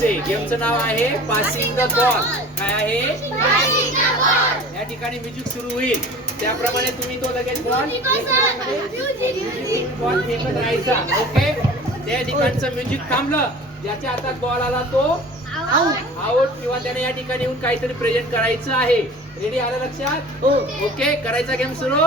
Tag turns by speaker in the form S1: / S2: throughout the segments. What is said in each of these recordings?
S1: खेळायचे. गेमचं नाव आहे passing the ball काय आहे? या ठिकाणी म्युझिक सुरू होईल. त्याप्रमाणे तुम्ही तो लगेच बॉल बॉल फेकत राहायचा. ओके त्या ठिकाणचं म्युझिक थांबलं. ज्याच्या हातात बॉल आला तो आउट किंवा त्याने या ठिकाणी येऊन काहीतरी प्रेझेंट करायचं आहे. रेडी आलं लक्षात? ओके करायचा गेम सुरू.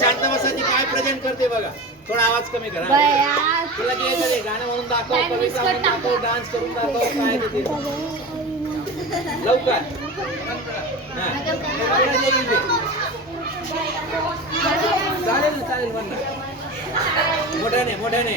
S1: शांत बसायची काय प्रेझेंट करते बघा. थोडा आवाज कमी करा. तुला येतं ते गाणं म्हणून दाखव कविता म्हणून दाखव डान्स करून दाखव काय ते ते. लवकर. ते? चालेल ना चालेल म्हण ना. मोठ्याने मोठ्याने.